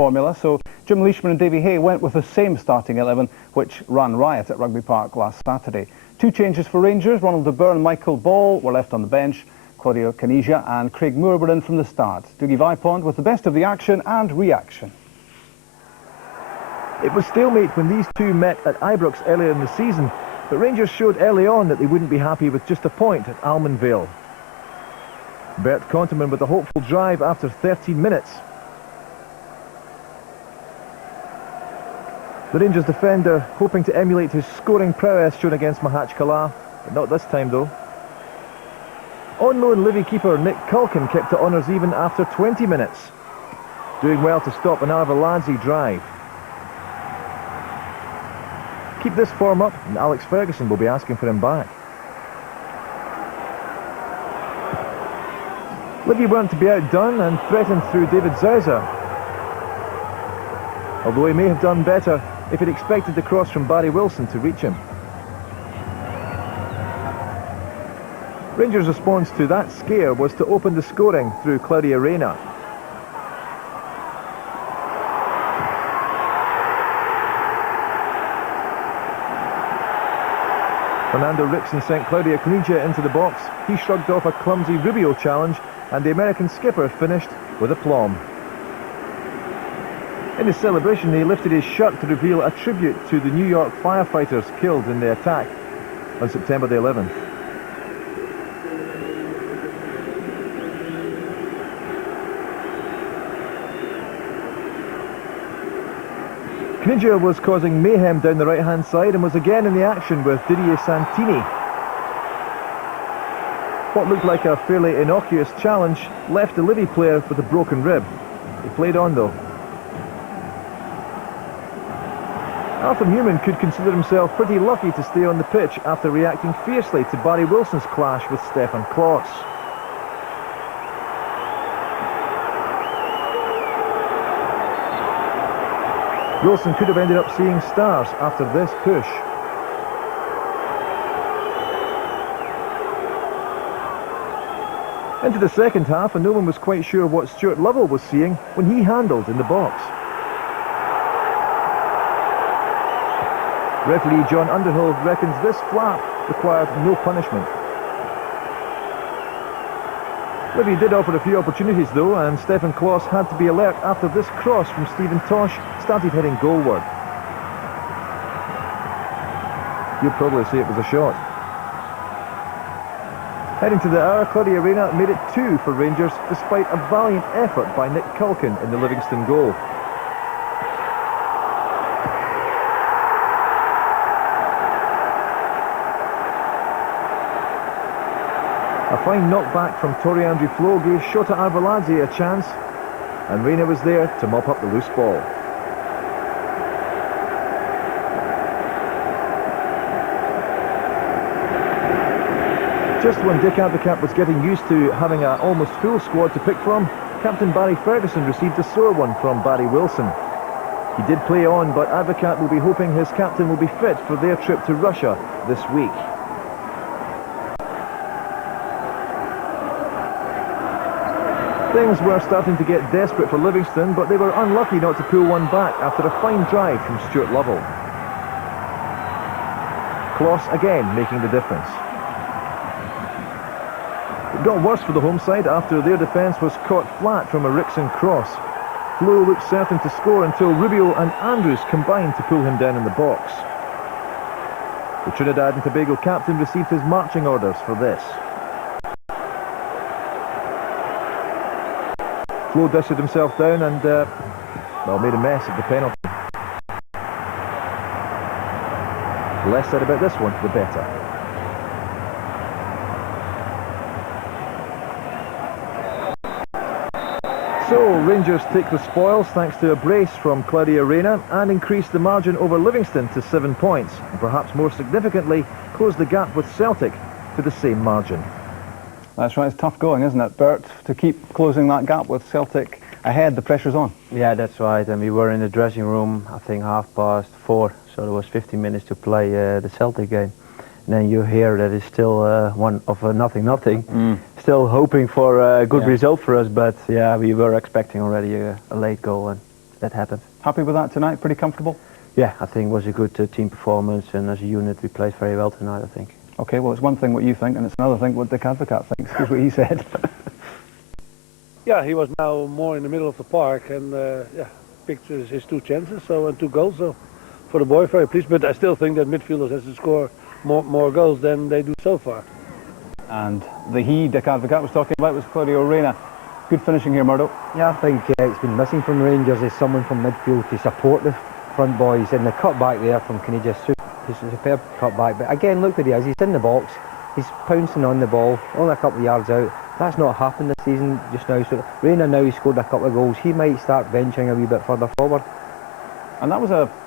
formula, so Jim Leishman and Davy Hay went with the same starting 11, which ran riot at Rugby Park last Saturday. Two changes for Rangers. Ronald de Boer and Michael Ball were left on the bench. Claudio Caniggia and Craig Moore were in from the start. Dougie Vipond with the best of the action and reaction. It was stalemate when these two met at Ibrox earlier in the season, but Rangers showed early on that they wouldn't be happy with just a point at Almondvale. Bert Conterman with a hopeful drive after 13 minutes. The Rangers defender hoping to emulate his scoring prowess shown against Mahachkala, but not this time though. On loan Livy keeper Nick Culkin kept it honours even after 20 minutes, doing well to stop an Arveladze drive. Keep this form up and Alex Ferguson will be asking for him back. Livy weren't to be outdone and threatened through David Zauser, although he may have done better if he'd expected the cross from Barry Wilson to reach him. Rangers' response to that scare was to open the scoring through Claudia Reyna. Fernando Rickson sent Claudio Caniggia into the box. He shrugged off a clumsy Rubio challenge, and the American skipper finished with aplomb. In his celebration, he lifted his shirt to reveal a tribute to the New York firefighters killed in the attack on September the 11th. Caniggia was causing mayhem down the right-hand side and was again in the action with Didier Santini. What looked like a fairly innocuous challenge left the Livy player with a broken rib. He played on though. Arthur Newman could consider himself pretty lucky to stay on the pitch after reacting fiercely to Barry Wilson's clash with Stefan Kloss. Wilson could have ended up seeing stars after this push. Into the second half, and no one was quite sure what Stuart Lovell was seeing when he handled in the box. Referee John Underhill reckons this flap required no punishment. Livy did offer a few opportunities though, and Stefan Kloss had to be alert after this cross from Stephen Tosh started heading goalward. You'll probably say it was a shot. Heading to the hour, Claudia Reyna made it 2 for Rangers despite a valiant effort by Nick Culkin in the Livingston goal. A fine knockback from Toriandri Flo gave Shota Arveladze a chance, and Reyna was there to mop up the loose ball. Just when Dick Advocat was getting used to having an almost full squad to pick from, Captain Barry Ferguson received a sore one from Barry Wilson. He did play on, but Advocat will be hoping his captain will be fit for their trip to Russia this week. Things were starting to get desperate for Livingston, but they were unlucky not to pull one back after a fine drive from Stuart Lovell. Kloss again making the difference. It got worse for the home side after their defence was caught flat from a Rickson cross. Flo looked certain to score until Rubio and Andrews combined to pull him down in the box. The Trinidad and Tobago captain received his marching orders for this. Flo dusted himself down and, made a mess of the penalty. The less said about this one, the better. So, Rangers take the spoils thanks to a brace from Claudia Reyna and increase the margin over Livingston to 7 points, and perhaps more significantly, close the gap with Celtic to the same margin. That's right, it's tough going, isn't it, Bert? To keep closing that gap with Celtic ahead, the pressure's on. Yeah, that's right, and we were in the dressing room, I think 4:30, so there was 15 minutes to play the Celtic game. And then you hear that it's still one of a nothing. Still hoping for a good result for us, but yeah, we were expecting already a late goal, and that happened. Happy with that tonight? Pretty comfortable? Yeah, I think it was a good team performance, and as a unit we played very well tonight, I think. Okay, well, it's one thing what you think, and it's another thing what Dick Advocat thinks. Here's what he said. Yeah, he was now more in the middle of the park, and yeah, picked his 2 chances, and 2 goals. So for the boy, very pleased. But I still think that midfielders has to score more goals than they do so far. And the Dick Advocat was talking about was Claudio Reyna. Good finishing here, Murdo. Yeah, I think it's been missing from Rangers is someone from midfield to support the front boys, and the cut back there from Caniggia, he's a superb cut back. But again, look what he is. He's in the box, he's pouncing on the ball, only a couple of yards out. That's not happened this season just now. So Reyna now, he's scored a couple of goals. He might start venturing a wee bit further forward. And that was a